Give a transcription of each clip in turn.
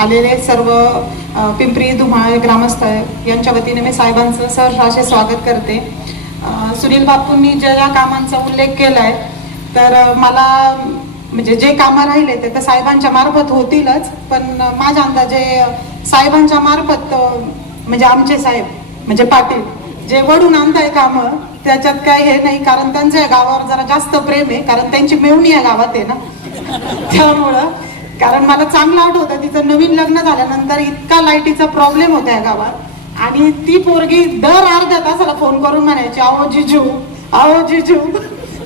आलेले सर्व पिंपरी धुमाळ ग्रामस्थ यांच्या वतीने मी साहेबांचं सहर्ष असे स्वागत करते. सुनील बापूंनी ज्या ज्या कामांचा उल्लेख केलाय तर मला म्हणजे जे कामं राहिले ते तर साहेबांच्या मार्फत होतीलच पण माझ्या अंदाजे साहेबांच्या मार्फत म्हणजे आमचे साहेब म्हणजे पाटील जे वडून आणताय कामं त्याच्यात काय हे नाही कारण त्यांच्या गावावर जरा जास्त प्रेम आहे कारण त्यांची मेवणी या गावात आहे ना. त्यामुळं कारण मला चांगलं आठवतं तिचं नवीन लग्न झाल्यानंतर इतका लाईटीचा प्रॉब्लेम होता या गावात. आणि ती पोरगी दर अर्ध्या तासाला फोन करून म्हणायची आहो जिजू आहो जिजू.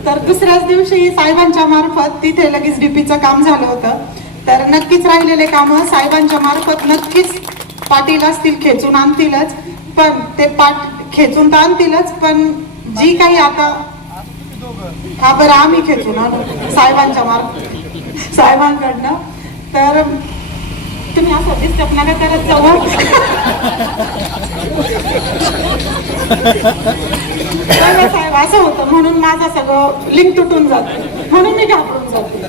तर दुसऱ्याच दिवशी साहेबांच्या मार्फत तिथे लगेच डीपीचं काम झालं होतं. तर नक्कीच राहिलेले कामं साहेबांच्या मार्फत नक्कीच पाटील असतील खेचून आणतीलच. पण ते पाट खेचून तर आणतीलच पण जी काही आता हा बरं आम्ही खेचून आणू साहेबांच्या मार्फत. साहेबांकडनं. तर तुम्ही असं डिस्टर्ब नका करत जाऊ. साहेब असं होतं. म्हणून माझं सगळं लिंक तुटून जातं. म्हणून मी घाबरून जाते.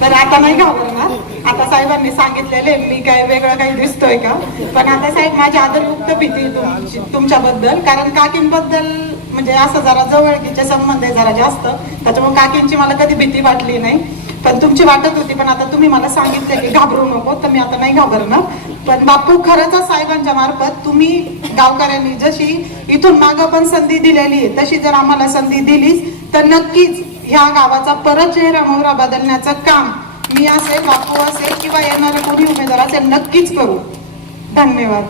तर आता नाही घाबरणार. आता सरांनी सांगितलेले मी काय वेगळं काही दिसतोय का? पण आता साहेब माझी आदरयुक्त भीती तुमची तुमच्याबद्दल कारण काकींबद्दल म्हणजे असं जरा जवळकीचे संबंध आहे जरा जास्त त्याच्यामुळे काकींची मला कधी भीती वाटली नाही. पण तुमची वाटत होती पण आता तुम्ही मला सांगितलं की घाबरू नको तर मी आता नाही घाबरणार. पण बापू खरंच साहेबांच्या मार्फत तुम्ही गावकऱ्यांनी जशी इथून मागं पण संधी दिलेली आहे तशी जर आम्हाला संधी दिलीच तर नक्कीच ह्या गावाचा परत चेहरा मोहरा बदलण्याचं काम मी असेल बापू असेल किंवा येणारे कोणी उमेदवार असेल नक्कीच करू. धन्यवाद.